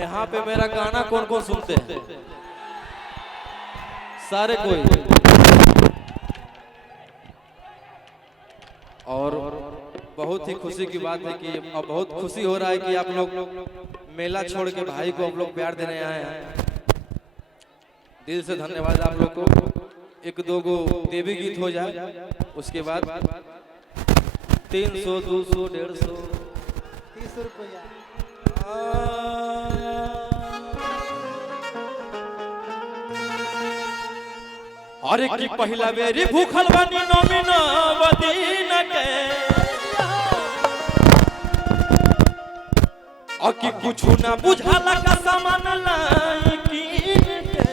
यहाँ पे मेरा गाना कौन कौन सुनते हैं? सारे कोई। और बहुत ही खुशी की बात है कि अब बहुत खुशी हो रहा है कि आप लोग मेला छोड़ के भाई को आप लोग प्यार देने आए हैं। दिल से धन्यवाद आप लोग को। एक दो गो देवी गीत हो जाए, उसके बाद 300 200 150 30 रुपया। अरे की पहला बेरी भूखल बनी नमीना बदीन के और की कुछ ना बुझाला का सामान लाई कीन के।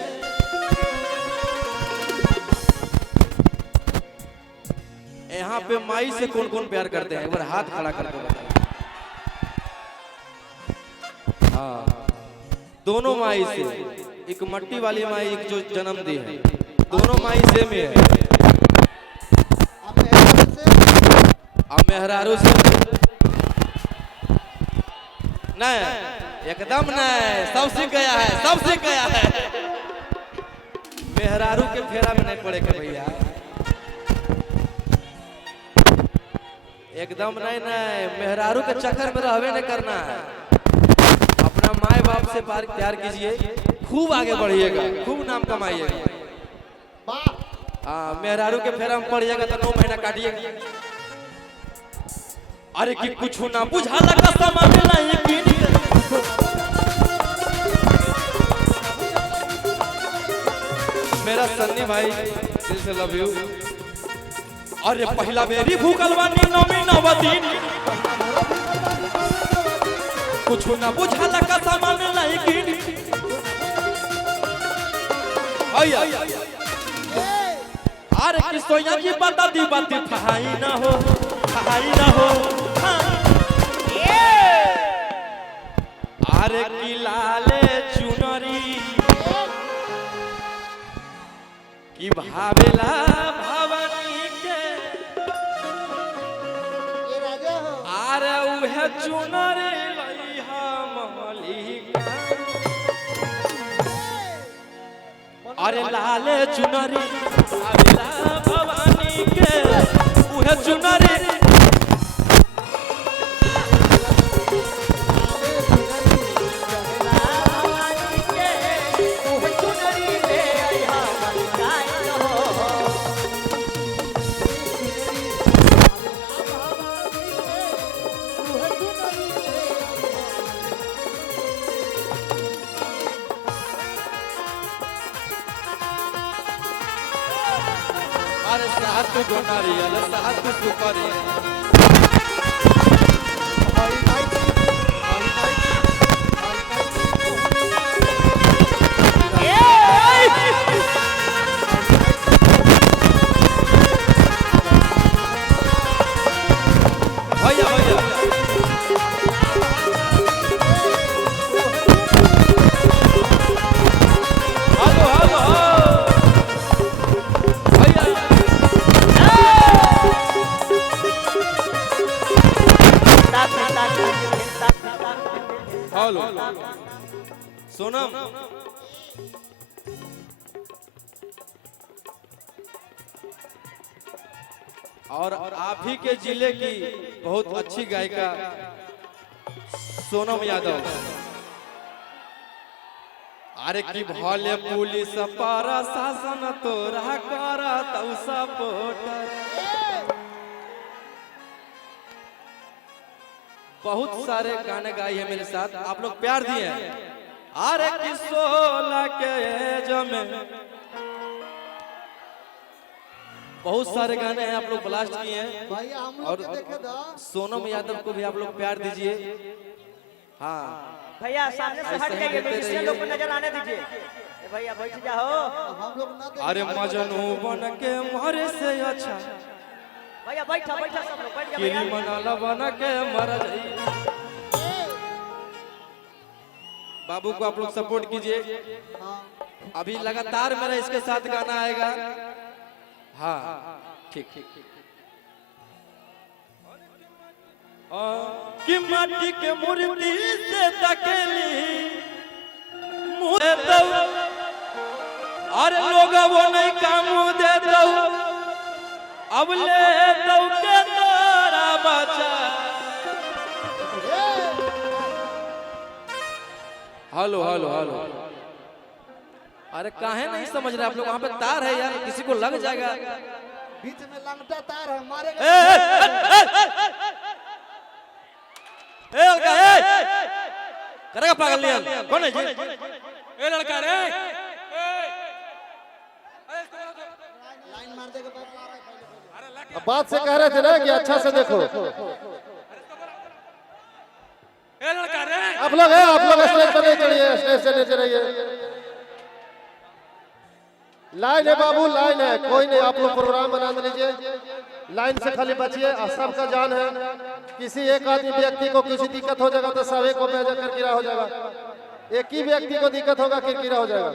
यहाँ पे माई से कौन कौन प्यार करते हैं? एक बार हाथ खड़ा करके बताओ। हाँ, दोनों माई से, एक मट्टी वाली माई, एक जो जन्म दी है, दोनों माई से में है। अब मेहरारू से नहीं, एकदम नहीं, सबसे गया है, सबसे गया है। मेहरारू के फेरा में नहीं पड़ेगा भैया, एकदम नहीं नहीं, मेहरारू के चक्कर में रहवे नहीं करना है। अपना माए बाप से प्यार कीजिए, खूब आगे बढ़िएगा, खूब नाम कमाइएगा। हाँ, मेहरारू के फेरा में पड़िएगा तो 9 महीना काटिएगा। अरे कि कुछ ना बुझाला का सामान लाई कीन के। मेरा सन्नी भाई, दिल से लव यू। अरे पहला बेरी भूखल बानी नमीना बदीन, कुछ ना बुझाला का सामान लाई कीन। अरे कि सोया की बता दी बाती फहाई ना हो, फहाई ना हो। अरे कि लाले चुनरी की भावेला भवानी के, अरे उहे चुनरी लइहा मलिका। अरे लाले चुनरी भावेला भवानी के, उहे चुनरी। अरे सात गो नारियल, सात सुपारी, भैया भैया हेलो हेलो भैया। हेलो सोनम, और आप ही के जिले की बहुत अच्छी गायिका सोनम यादव। अरे की भले पुलिस पर शासन तोरा करत सपोर्ट, बहुत सारे गाने गाई है मेरे साथ, आप लोग प्यार दिए हैं। अरे कि 16 के एज में बहुत सारे गाने हैं आप लोग ब्लास्ट किए हैं, और सोनम यादव को भी आप लोग प्यार दीजिए। हाँ भैया, सामने से हट जाइए, म्यूजिशियन लोग को नजर आने दीजिए। भैया बैठ जाओ, हम लोग ना। अरे मजनू बन के मरे से अच्छा, भैया बैठा बैठा, सब लोग बैठ भैया, मनाला बन के मर जाइए। बाबू को आप लोग सपोर्ट कीजिए, अभी लगातार मेरा इसके साथ गाना आएगा। हाँ ठीक ठीक। कि माटी के मूर्ति से तकेली मुंह दे दो अरे लोग वो नहीं काम दे दो अब ले दो के तारा बचा। हेलो हेलो हेलो अरे काहे नहीं समझ रहे आप लोग? वहां पे तार है यार, किसी को लग जाएगा। बीच में लंगटा तार है, मारेगा। करेगा पागल लिया कौन है जी? ए लड़का रे लाइन मार देगा बाप। अब बात से कह रहे थे ना कि अच्छा से देखो। ए लड़का रे आप लोग स्टेज पर नहीं चढ़िए, स्टेज से नीचे रहिए। लाइन है बाबू, लाइन है, कोई नहीं, आप लोग प्रोग्राम बना लीजिए, लाइन से खाली बचिए। सबका जान है, किसी एक आदमी व्यक्ति को किसी दिक्कत हो जाएगा तो सभी को बेजा कर गिरा हो जाएगा। एक ही व्यक्ति को दिक्कत होगा किरकिरा हो जाएगा।